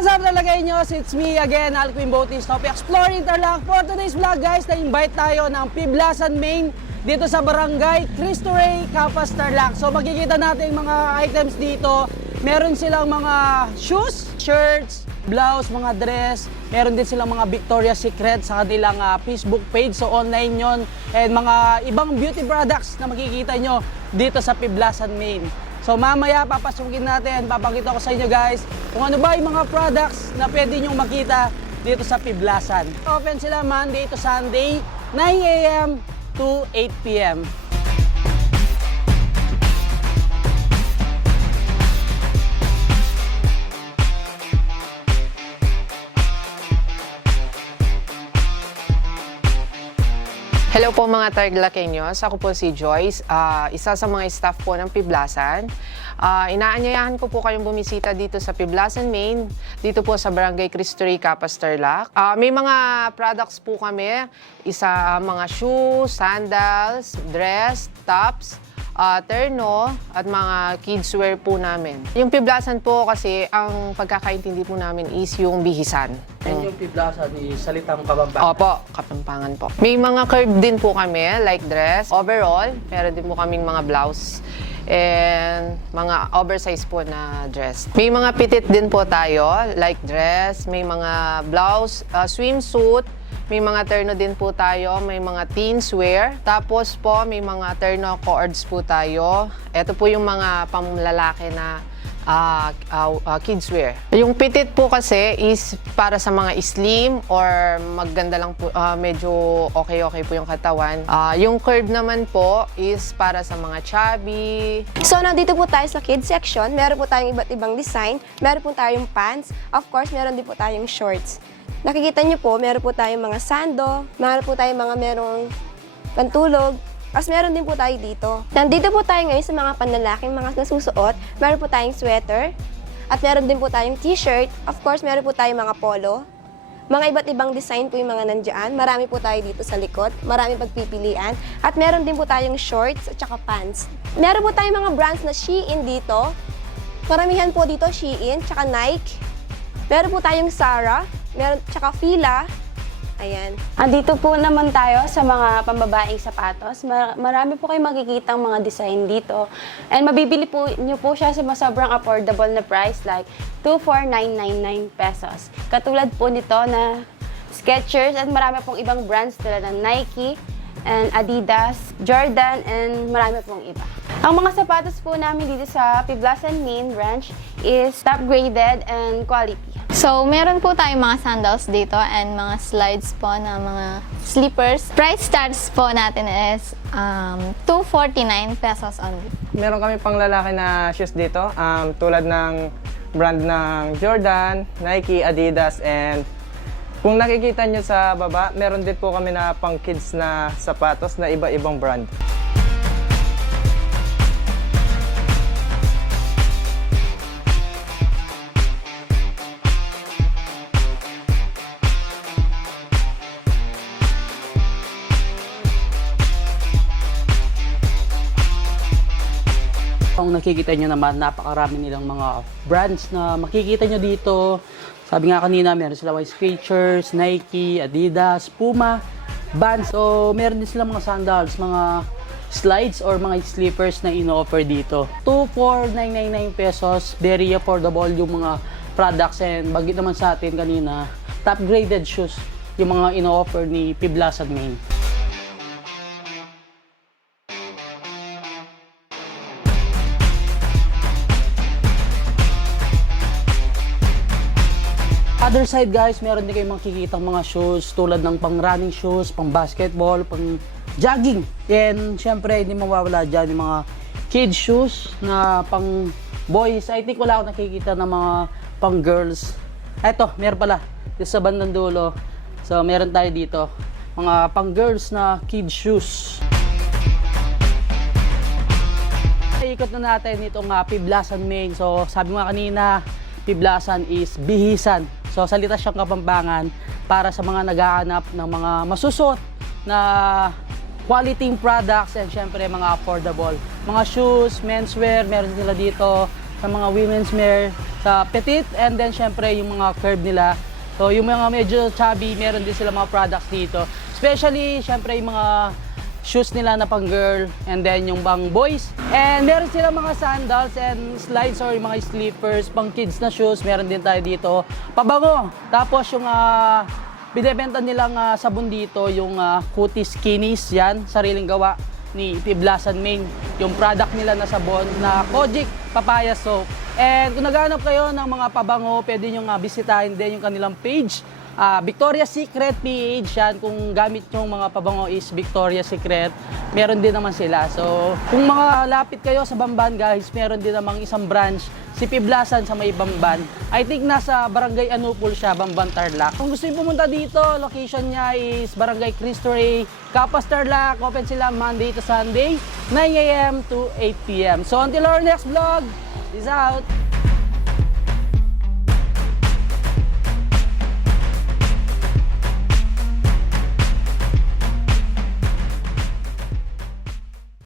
What's up talaga inyo? It's me again, Alquin Bautista of Explore Interlac. For today's vlog guys, na-invite tayo ng Piblasan, Maine dito sa Barangay Cristo Rey, Capas, Tarlac. So makikita natin yung mga items dito. Meron silang mga shoes, shirts, blouse, mga dress. Meron din silang mga Victoria's Secret sa kanilang Facebook page. So online yon. And mga ibang beauty products na makikita nyo dito sa Piblasan, Maine. So mamaya papasukin natin, papakita ko sa inyo guys kung ano ba yung mga products na pwede nyong makita dito sa Piblasan. Open sila Monday to Sunday, 9 a.m. to 8 p.m. Hello po mga Tarlakeños, ako po si Joyce, isa sa mga staff po ng Piblasan. Inaanyayahan ko po kayong bumisita dito sa Piblasan, Maine, dito po sa Barangay Cristo Rey, Capas, Tarlac. May mga products po kami, mga shoes, sandals, dress, tops, terno at mga kidswear po namin. Yung Piblasan po kasi ang pagkakaintindi po namin is yung bihisan. And yung Piblasan is salitang Kapampangan. Opo, Kapampangan po. May mga curve din po kami, like dress, overall. Meron din po kaming mga blouse and mga oversize po na dress. May mga pitit din po tayo, like dress, may mga blouse, swimsuit, may mga terno din po tayo, may mga teenswear. Tapos po, may mga terno cords po tayo. Ito po yung mga pamlalaki na kidswear. Yung pitit po kasi is para sa mga slim or maganda lang po, medyo okay po yung katawan. Yung curve naman po is para sa mga chubby. So, nandito po tayo sa kids section. Meron po tayong iba't ibang design. Meron po tayong pants. Of course, meron din po tayong shorts. Nakikita niyo po, meron po tayong mga sando. Meron po tayong mga merong pantulog. Tapos meron din po tayo dito. Nandito po tayo ngayon sa mga panlalaking mga nasusuot. Meron po tayong sweater. At meron din po tayong t-shirt. Of course, meron po tayong mga polo. Mga iba't ibang design po yung mga nandyan. Marami po tayo dito sa likod. Marami pagpipilian. At meron din po tayong shorts at saka pants. Meron po tayong mga brands na Shein dito. Maramihan po dito Shein, tsaka Nike. Meron po tayong Zara, meron tsaka Fila. Ayan. Andito po naman tayo sa mga pambabaeng sapatos. Marami po kayong makikitang mga design dito. And mabibili po nyo po siya sa sobrang affordable na price like 24,999 pesos. Katulad po nito na Skechers at marami pong ibang brands tulad ng Nike and Adidas, Jordan, and marami pong iba. Ang mga sapatos po namin dito sa Piblasan Maine branch is top graded and quality. So, meron po tayong mga sandals dito and mga slides po na mga slippers. Price starts po natin is 249 pesos only. Meron kami pang lalaki na shoes dito, tulad ng brand ng Jordan, Nike, Adidas, and kung nakikita nyo sa baba, meron din po kami na pang kids na sapatos na iba-ibang brand. Kung nakikita nyo naman, napakarami nilang mga brands na makikita nyo dito. Sabi nga kanina, meron sila Skechers, Nike, Adidas, Puma, Vans. So, meron din sila mga sandals, mga slides or mga slippers na ino-offer dito. 24,999 pesos, very affordable yung mga products. And bagit naman sa atin kanina, top graded shoes yung mga ino-offer ni Piblasan, Maine. Other side guys, meron din kayong makikitang mga shoes tulad ng pang running shoes, pang basketball, pang jogging. And syempre hindi mawawala dyan yung mga kids shoes na pang boys. I think wala akong nakikita ng mga pang girls. Eto, meron pala dito sa bandang dulo. So meron tayo dito mga pang girls na kids shoes. Ikot na natin itong Piblasan, Maine. So sabi nga kanina, Piblasan is bihisan. So salita siyang Kapampangan para sa mga naghahanap ng mga masusot na quality products and syempre mga affordable. Mga shoes, menswear, meron nila dito. sa mga women's wear, sa petite, and then syempre yung mga curve nila. So yung mga medyo chubby, meron din sila mga products dito. Especially syempre yung mga shoes nila na pang girl, and then yung pang boys. And meron sila mga sandals and slides or yung mga slippers, pang kids na shoes, meron din tayo dito. Pabango. Tapos yung binebenta nilang sabon dito, yung Cuties Skinnies, yan, sariling gawa ni Piblasan Main. Yung product nila na sabon na Kojic Papaya Soap. And kung naghanap kayo ng mga pabango, pwede nyo bisitahin din yung kanilang page. Victoria's Secret PH, yan. Kung gamit yung mga pabango is Victoria's Secret, meron din naman sila. So, kung mga lapit kayo sa Bamban, guys, meron din namang isang branch, si Piblasan sa may Bamban. I think nasa Barangay Anupol siya, Bamban, Tarlac. Kung gusto nyo pumunta dito, location niya is Barangay Cristo Rey, Capas, Tarlac. Open sila Monday to Sunday, 9 a.m. to 8 p.m. So, until our next vlog, peace out!